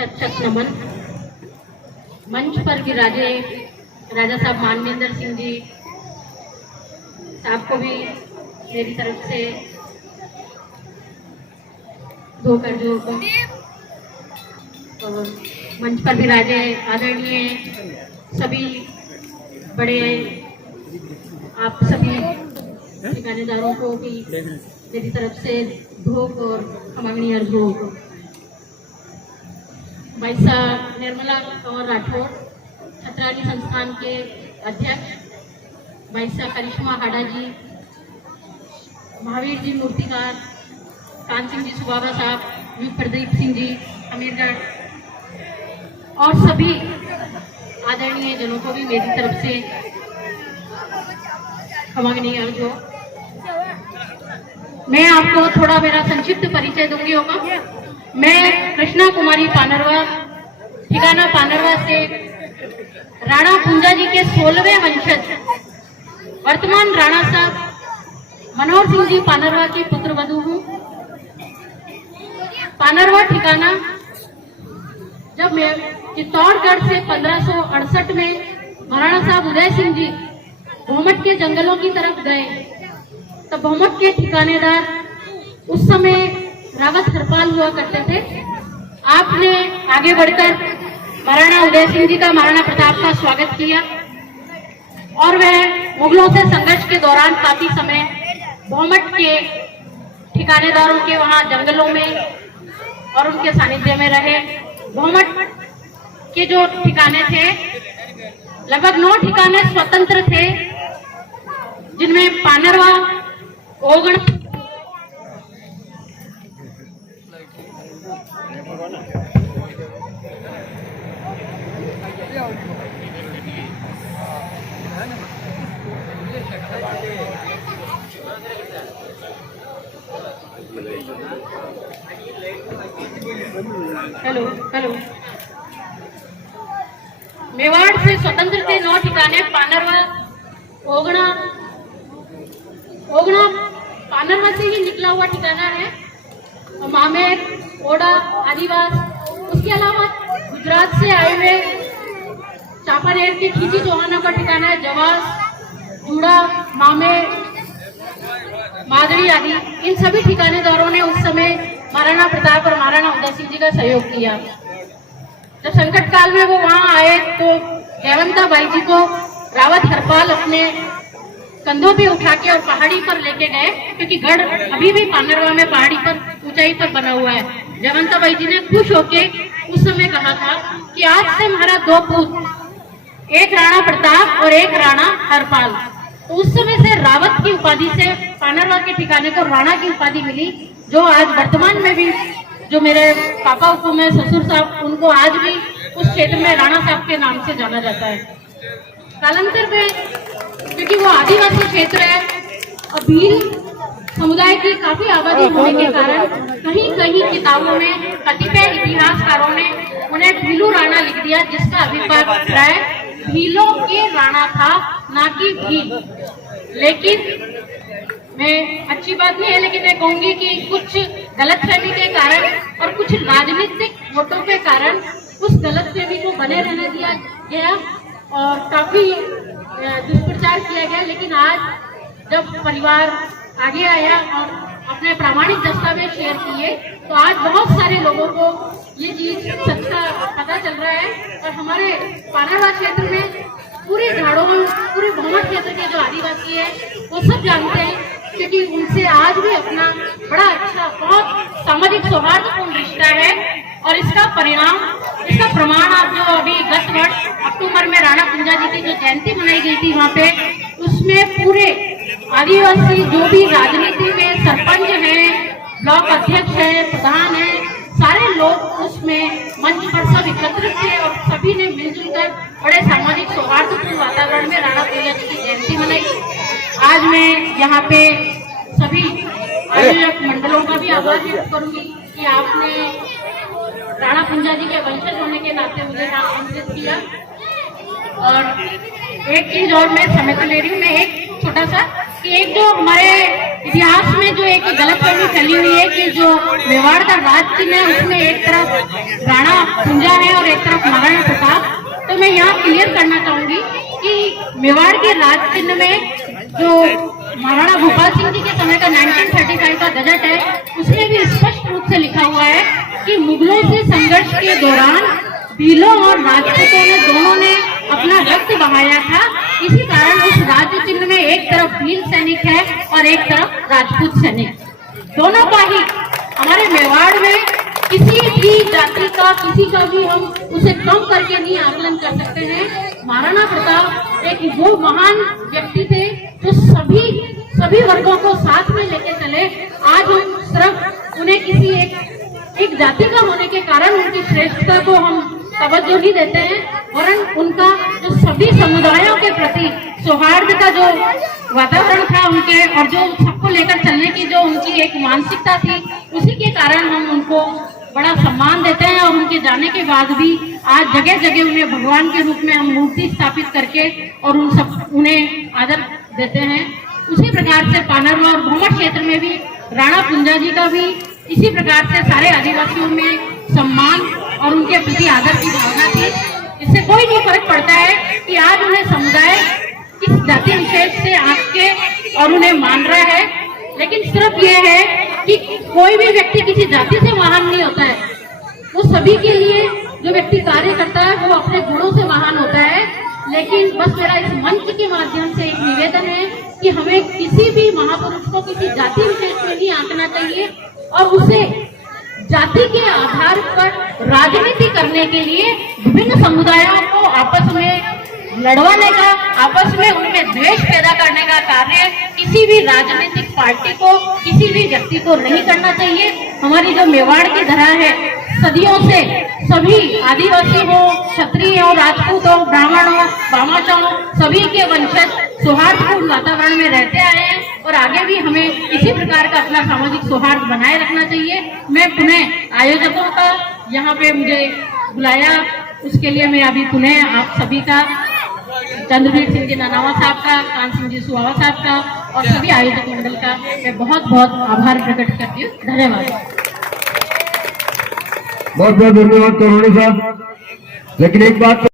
शत शत नमन। मंच पर विराजे राजा साहब मानवेंद्र सिंह जी साहब को भी मेरी तरफ से धोकर जोड़कर, और मंच पर विराजे आदरणीय सभी बड़े आप सभी ठिकानेदारों को भी मेरी तरफ से भोग और खमागणी भोग। भाई साहब निर्मला कंवर राठौर छत्राली संस्थान के अध्यक्ष, भाई साहब करिश्मा हाडा जी, महावीर जी मूर्तिकार, कान सिंह जी सुबाबा साहब, युग प्रदीप सिंह जी अमीरगढ़, और सभी आदरणीय जनों को भी मेरी तरफ से खमागनी अर्जो। मैं आपको थोड़ा मेरा संक्षिप्त परिचय दूंगी होगा। मैं कृष्णा कुमारी पानरवा, ठिकाना पानरवा से राणा पुंजा जी के 16वें वंशज, वर्तमान राणा साहब मनोहर सिंह जी पानरवा की पुत्र वधू हूँ। पानरवा ठिकाना जब मैं चित्तौड़गढ़ से 1568 में महाराणा साहब उदय सिंह जी भोमट के जंगलों की तरफ गए, तब भोमट के ठिकानेदार उस समय रावत हरपाल हुआ करते थे। आपने आगे बढ़कर महाराणा उदय सिंह जी का, महाराणा प्रताप का स्वागत किया और वह मुगलों से संघर्ष के दौरान काफी समय भोमट के ठिकानेदारों के वहां जंगलों में और उनके सानिध्य में रहे। भोमट के जो ठिकाने थे लगभग 9 ठिकाने स्वतंत्र थे, जिनमें पानरवा, ओगण, हेलो मेवाड़ से स्वतंत्र थे 9 ठिकाने, पानरवा, ओगणा पानरवा से ही निकला हुआ ठिकाना है, मामेर, ओडा, आदिवास। उसके अलावा गुजरात से आए हुए चांपानेर के खींची चौहाना का ठिकाना है, जवास, जूड़ा, मामेर, मादड़ी आदि। इन सभी ठिकानेदारों ने उस समय महाराणा प्रताप और महाराणा उदय सिंह जी का सहयोग किया। जब संकट काल में वो वहां आए तो जयवंता बाई जी को रावत हरपाल अपने कंधों पे उठा के और पहाड़ी पर लेके गए, क्योंकि गढ़ अभी भी पानरवा में पहाड़ी पर ऊंचाई पर बना हुआ है। जयवंता बाई जी ने खुश होके उस समय कहा था कि आज से हमारा 2 पुत्र, एक राणा प्रताप और एक राणा हरपाल। तो उस समय से रावत की उपाधि से पानरवा के ठिकाने को राणा की उपाधि मिली, जो आज वर्तमान में भी जो मेरे पापा हुकुम है ससुर साहब, उनको आज भी उस क्षेत्र में राणा साहब के नाम से जाना जाता है। कालांतर में क्योंकि वो आदिवासी क्षेत्र है और भील समुदाय की काफी आबादी होने के कारण कहीं कहीं किताबों में कतिपय इतिहासकारों ने उन्हें भीलू राणा लिख दिया, जिसका अभिप्राय भीलों के राणा था, ना कि भील। लेकिन मैं अच्छी बात नहीं है, लेकिन मैं कहूंगी कि कुछ गलतफहमी के कारण और कुछ राजनीतिक वोटों के कारण उस गलतफहमी को बने रहने दिया गया और काफी दुष्प्रचार किया गया। लेकिन आज जब परिवार आगे आया और अपने प्रामाणिक दस्तावेज शेयर किए, तो आज बहुत सारे लोगों को ये चीज सच का पता चल रहा है। और हमारे पानरवा क्षेत्र में पूरे झाड़ों, पूरे भोमट क्षेत्र के जो आदिवासी है वो सब जानते हैं, क्योंकि उनसे आज भी अपना बड़ा अच्छा, बहुत सामाजिक सौहार्दपूर्ण रिश्ता है। और इसका परिणाम, इसका प्रमाण आप जो अभी गत वर्ष अक्टूबर में राणा पुंजा जी की जो जयंती मनाई गई थी वहाँ पे, उसमें पूरे आदिवासी जो भी राजनीति में सरपंच हैं, ब्लॉक अध्यक्ष हैं, प्रधान हैं, सारे लोग उसमें मंच पर सब एकत्रित थे और सभी ने मिलजुल कर बड़े सामाजिक सौहार्दपूर्ण वातावरण में राणा पुंजा जी की जयंती मनाई। आज मैं यहाँ पे सभी आयोजक मंडलों का भी आभार व्यक्त करूंगी कि आपने राणा पुंजा जी के वंशज होने के नाते मुझे यहाँ आमंत्रित किया। और एक चीज और मैं समय तो ले रही हूँ, मैं एक छोटा सा कि एक जो हमारे इतिहास में जो एक गलतफहमी फैली हुई है कि जो मेवाड़ का राज चिन्ह है उसमें एक तरफ राणा कुंजा है और एक तरफ महाराणा प्रताप। तो मैं यहाँ क्लियर करना चाहूंगी कि मेवाड़ के राज चिन्ह में जो महाराणा भोपाल सिंह जी के समय का 1935 का गजट है उसमें भी स्पष्ट रूप से लिखा हुआ है कि मुगलों से संघर्ष के दौरान भीलों और राजपूतों ने दोनों ने अपना रक्त बहाया था। इसी कारण उस राज्य चिन्ह में एक तरफ भील सैनिक है और एक तरफ राजपूत सैनिक, दोनों का ही हमारे मेवाड़ में किसी भी जाति का किसी का भी हम उसे कम करके नहीं आकलन कर सकते हैं। महाराणा प्रताप एक वो महान व्यक्ति थे जो सभी वर्गों को साथ में लेके चले। आज हम सिर्फ उन्हें किसी एक जाति का होने के कारण उनकी श्रेष्ठता को हम तवज्जो नहीं देते हैं, वरन उनका जो सभी समुदायों के प्रति सौहार्द का जो वातावरण था उनके और जो सबको लेकर चलने की जो उनकी एक मानसिकता थी उसी के कारण हम उनको बड़ा सम्मान देते हैं। और उनके जाने के बाद भी आज जगह जगह उन्हें भगवान के रूप में हम मूर्ति स्थापित करके और उन्हें आदर देते हैं। उसी प्रकार से पानरवा और भ्रमर क्षेत्र में भी राणा कुंजा जी का भी इसी प्रकार से सारे आदिवासियों में सम्मान और उनके प्रति आदर की भावना थी। इससे कोई नहीं फर्क पड़ता है कि आज उन्हें समुदाय किस जाति विशेष से आंक के और उन्हें मान रहा है, लेकिन सिर्फ ये है कि कोई भी व्यक्ति किसी जाति से महान नहीं होता है। वो सभी के लिए जो व्यक्ति कार्य करता है वो अपने गुणों से महान होता है। लेकिन बस मेरा इस मंच के माध्यम से एक निवेदन है कि हमें किसी भी महापुरुष को किसी जाति विशेष में नहीं आंकना चाहिए और उसे जाति के आधार पर राजनीति करने के लिए विभिन्न समुदायों को आपस में लड़वाने का, आपस में उनमें द्वेष पैदा करने का कार्य किसी भी राजनीतिक पार्टी को, किसी भी व्यक्ति को नहीं करना चाहिए। हमारी जो मेवाड़ की धरा है सदियों से सभी आदिवासी हो, क्षत्रिय हो, राजपूत हो, ब्राह्मण हो, बामाचा हो, सभी के वंशज सौहार्दपूर्ण वातावरण में रहते आए हैं और आगे भी हमें इसी प्रकार का अपना सामाजिक सौहार्द बनाए रखना चाहिए। मैं पुनः आयोजकों का यहाँ पे मुझे बुलाया उसके लिए मैं अभी पुनः आप सभी का, चंद्रवीर सिंह जी नानावा साहब का, कान सिंह जी सुहावा साहब का और सभी आयोजक मंडल का मैं बहुत बहुत आभार प्रकट करती हूँ। धन्यवाद। बहुत बहुत धन्यवाद करोड़ी साहब। लेकिन एक बात